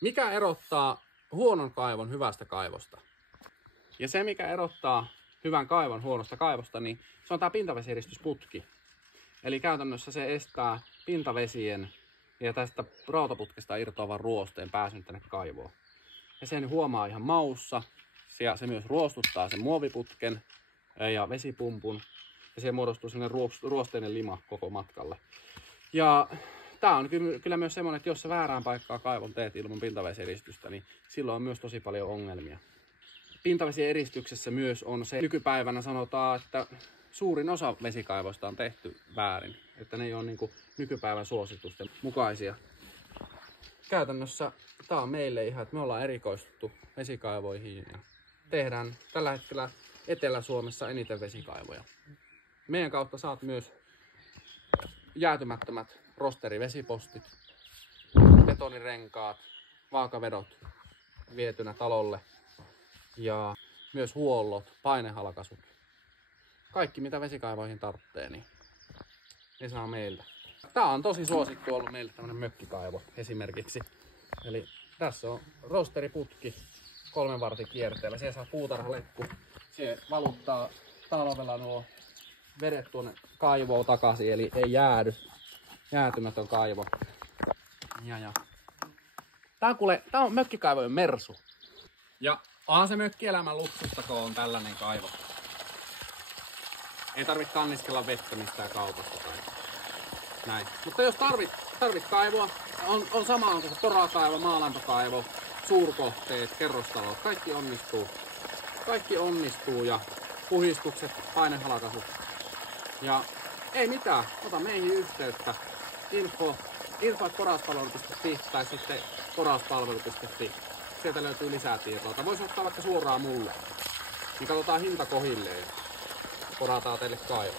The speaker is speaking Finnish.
Mikä erottaa huonon kaivon hyvästä kaivosta? Ja se, mikä erottaa hyvän kaivon huonosta kaivosta, niin se on tämä pintavesiristysputki. Eli käytännössä se estää pintavesien ja tästä rautaputkesta irtoavan ruosteen pääsyn tänne kaivoon. Ja sen huomaa ihan maussa. Ja se myös ruostuttaa sen muoviputken ja vesipumpun. Ja siihen muodostuu sellainen ruosteinen lima koko matkalle. Ja tää on kyllä myös semmoinen, että jos sä väärään paikkaa kaivon teet ilman pintavesieristystä, niin silloin on myös tosi paljon ongelmia. Pintavesieristyksessä myös on se, nykypäivänä sanotaan, että suurin osa vesikaivoista on tehty väärin. Että ne ei ole niin nykypäivän suositusten mukaisia. Käytännössä tää on meille ihan, että me ollaan erikoistuttu vesikaivoihin ja tehdään tällä hetkellä Etelä-Suomessa eniten vesikaivoja. Meidän kautta saat myös jäätymättömät rosterivesipostit, betonirenkaat, vaakavedot vietynä talolle ja myös huollot, painehalkaisut. Kaikki mitä vesikaivoihin tarvitsee, niin ne saa meiltä. Tää on tosi suosittu ollut meille tämmönen mökkikaivo esimerkiksi. Eli tässä on rosteriputki 3 vartin kierteellä. Siellä saa puutarhaletku. Se valuttaa talvella nuo vedet tuonne kaivoon takaisin, eli ei jäädy. Jäätymätön kaivo. Tää on mökkikaivojen mersu. Ja onhan se mökkielämän luksusta, kun on tällainen kaivo. Ei tarvitse kanniskella vettä mistään kaupasta tai näin. Mutta jos tarvit kaivoa, on sama onko se porakaivo, maalämpökaivo, suurkohteet, kerrostalot, kaikki onnistuu. Kaikki onnistuu ja puhistukset, painehalkaisut. Ja ei mitään, ota meihin yhteyttä. info@porauspalvelu.fi tai sitten porauspalvelu.fi. Sieltä löytyy lisää tietoa. Tai voisi ottaa vaikka suoraan mulle. Niin katsotaan hinta kohilleen. Porataan teille kaivo.